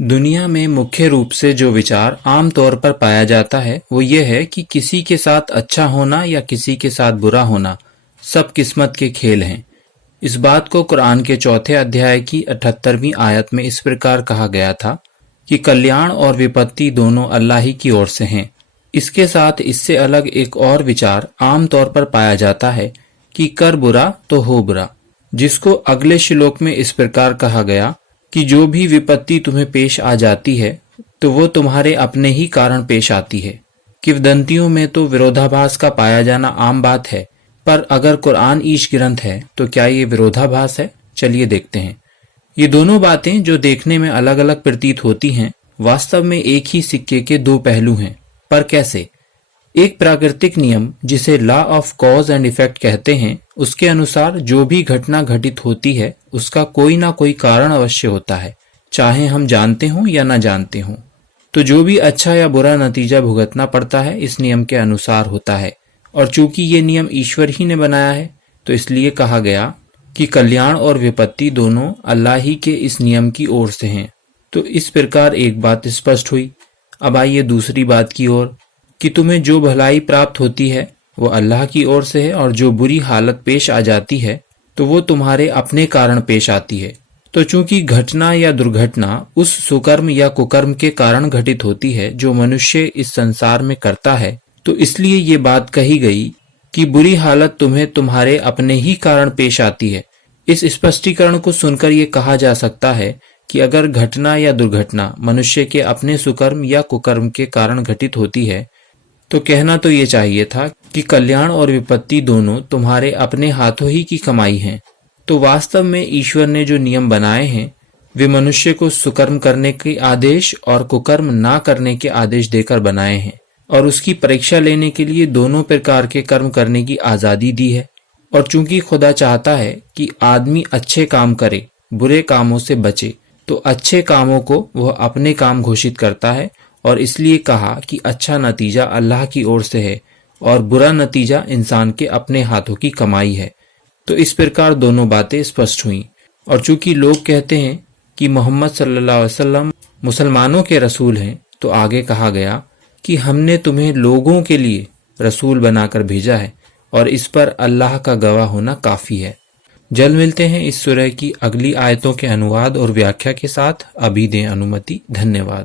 दुनिया में मुख्य रूप से जो विचार आम तौर पर पाया जाता है वो ये है कि किसी के साथ अच्छा होना या किसी के साथ बुरा होना सब किस्मत के खेल हैं। इस बात को कुरान के चौथे अध्याय की 78वीं आयत में इस प्रकार कहा गया था कि कल्याण और विपत्ति दोनों अल्लाह ही की ओर से हैं। इसके साथ इससे अलग एक और विचार आम तौर पर पाया जाता है कि कर बुरा तो हो बुरा, जिसको अगले श्लोक में इस प्रकार कहा गया कि जो भी विपत्ति तुम्हें पेश आ जाती है तो वो तुम्हारे अपने ही कारण पेश आती है। किंवदंतियों में तो विरोधाभास का पाया जाना आम बात है, पर अगर कुरान ईश ग्रंथ है तो क्या ये विरोधाभास है? चलिए देखते हैं। ये दोनों बातें जो देखने में अलग अलग प्रतीत होती हैं, वास्तव में एक ही सिक्के के दो पहलू हैं। पर कैसे? एक प्राकृतिक नियम जिसे law of cause and effect कहते हैं, उसके अनुसार जो भी घटना घटित होती है उसका कोई ना कोई कारण अवश्य होता है, चाहे हम जानते हों या ना जानते हों। तो जो भी अच्छा या बुरा नतीजा भुगतना पड़ता है इस नियम के अनुसार होता है। और चूंकि ये नियम ईश्वर ही ने बनाया है तो इसलिए कहा गया कि कल्याण और विपत्ति दोनों अल्लाह ही के इस नियम की ओर से हैं। तो इस प्रकार एक बात स्पष्ट हुई। अब आइए दूसरी बात की ओर कि तुम्हें जो भलाई प्राप्त होती है वो अल्लाह की ओर से है, और जो बुरी हालत पेश आ जाती है तो वो तुम्हारे अपने कारण पेश आती है। तो चूंकि घटना या दुर्घटना उस सुकर्म या कुकर्म के कारण घटित होती है जो मनुष्य इस संसार में करता है, तो इसलिए ये बात कही गई कि बुरी हालत तुम्हें तुम्हारे अपने ही कारण पेश आती है। इस स्पष्टीकरण को सुनकर ये कहा जा सकता है कि अगर घटना या दुर्घटना मनुष्य के अपने सुकर्म या कुकर्म के कारण घटित होती है तो कहना तो ये चाहिए था कि कल्याण और विपत्ति दोनों तुम्हारे अपने हाथों ही की कमाई हैं। तो वास्तव में ईश्वर ने जो नियम बनाए हैं वे मनुष्य को सुकर्म करने के आदेश और कुकर्म ना करने के आदेश देकर बनाए हैं, और उसकी परीक्षा लेने के लिए दोनों प्रकार के कर्म करने की आज़ादी दी है। और चूंकि खुदा चाहता है कि आदमी अच्छे काम करे, बुरे कामों से बचे, तो अच्छे कामों को वह अपने काम घोषित करता है, और इसलिए कहा कि अच्छा नतीजा अल्लाह की ओर से है और बुरा नतीजा इंसान के अपने हाथों की कमाई है। तो इस प्रकार दोनों बातें स्पष्ट हुईं। और चूंकि लोग कहते हैं कि मोहम्मद सल्लल्लाहु अलैहि वसल्लम मुसलमानों के रसूल हैं, तो आगे कहा गया कि हमने तुम्हें लोगों के लिए रसूल बनाकर भेजा है, और इस पर अल्लाह का गवाह होना काफ़ी है। जल्द मिलते हैं इस सूरह की अगली आयतों के अनुवाद और व्याख्या के साथ। अभी दें अनुमति। धन्यवाद।